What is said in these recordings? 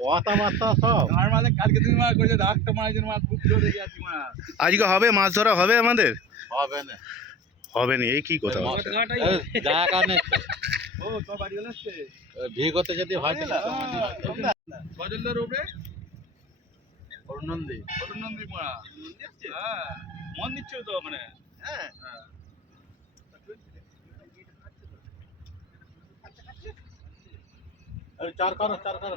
কথাবার্তা সব। আমার মাঝে কালকে তুমি মার করেছে ডাকটা মারার মাছ খুব ধরে গেছি মা। আজকে হবে? মাছ ধরা হবে আমাদের? হবে না। হবে না এই কি কথা? ও তো বাড়ি ভিগোতে যদি হয় সজলদার উপরে মারা হ্যাঁ। মন দিচ্ছে তো মানে। হ্যাঁ। এই চার করো চার করো।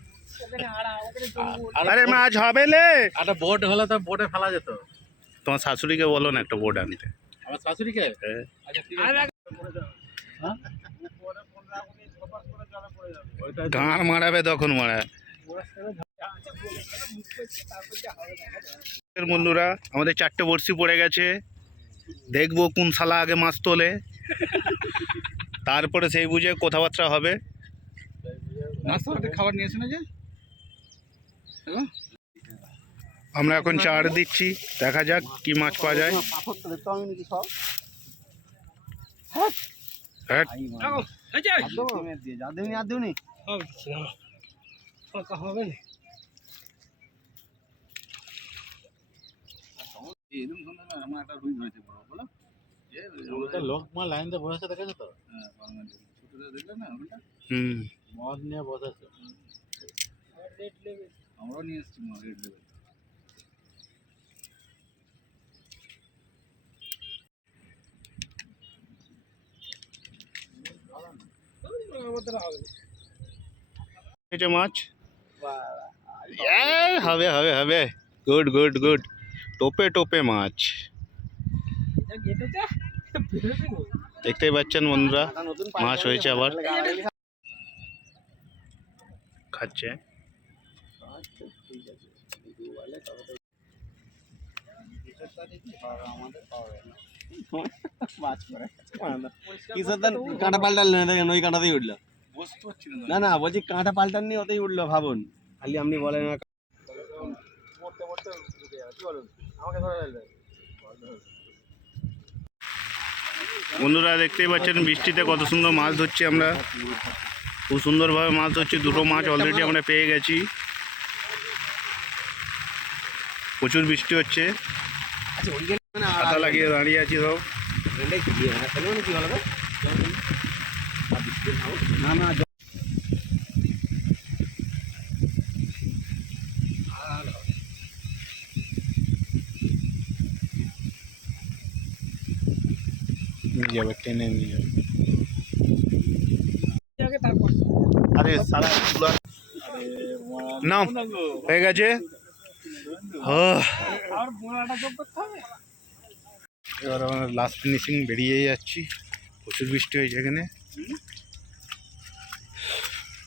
আর মাছ হবে লে। একটা বোট হলে তো বোটে ফেলা যেত। তোমার শাশুড়িকে বলো না একটা বোর্ড আনতে। আমার শাশুড়িকে? হ্যাঁ। আচ্ছা হ্যাঁ? গাঁড় মারাবে তখন মারা। বন্ধুরা আমাদের চারটে বড়শি পড়ে গেছে। দেখব কোন শালা আগে মাছ তোলে। তারপরে সেই বুঝে কথাবার্তা হবে। খাবার নিয়ে এসে না যে। আমরা এখন চার দিচ্ছি, দেখা যাক কি মাছ পাওয়া যায় লাইন দিয়ে বসেছে দেখেছ তো। ছোটটা দেখলে না মদ নিয়ে বসেছে আমরাও নিয়ে এসেছি মা রেড লেভেল আমাদের হবে না। এই যে মাছ এই, হবে হবে হবে গুড গুড গুড টোপে টোপে মাছ যা গেটেছে, বেরোবে না। দেখতেই পাচ্ছেন বন্ধুরা মাছ হয়েছে আবার খাচ্ছে কাঁটা পাল্টাল না দেখেন, ওই কাঁটাতেই উঠল। না না, বলছি কাঁটা পাল্টান ওতেই উঠল ভাবুন। খালি আপনি বলেন না। বন্ধুরা, দেখতেই পাচ্ছেন, বৃষ্টিতে কত সুন্দর মাছ ধরছি আমরা। খুব সুন্দরভাবে মাছ ধরছি, দুটো মাছ অলরেডি আমরা পেয়ে গেছি। প্রচুর বৃষ্টি হচ্ছে। ছাতা লাগিয়ে দাঁড়িয়ে আছি সব। না না নিয়ে যাবে টেনে নিয়ে যাবে। আরে সারা নাম হয়ে গেছে। এবার আমার লাস্ট ফিনিশিং বেরিয়ে যাচ্ছি। প্রচুর বৃষ্টি হয়েছে এখানে।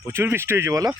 প্রচুর বৃষ্টি হয়েছে বলো।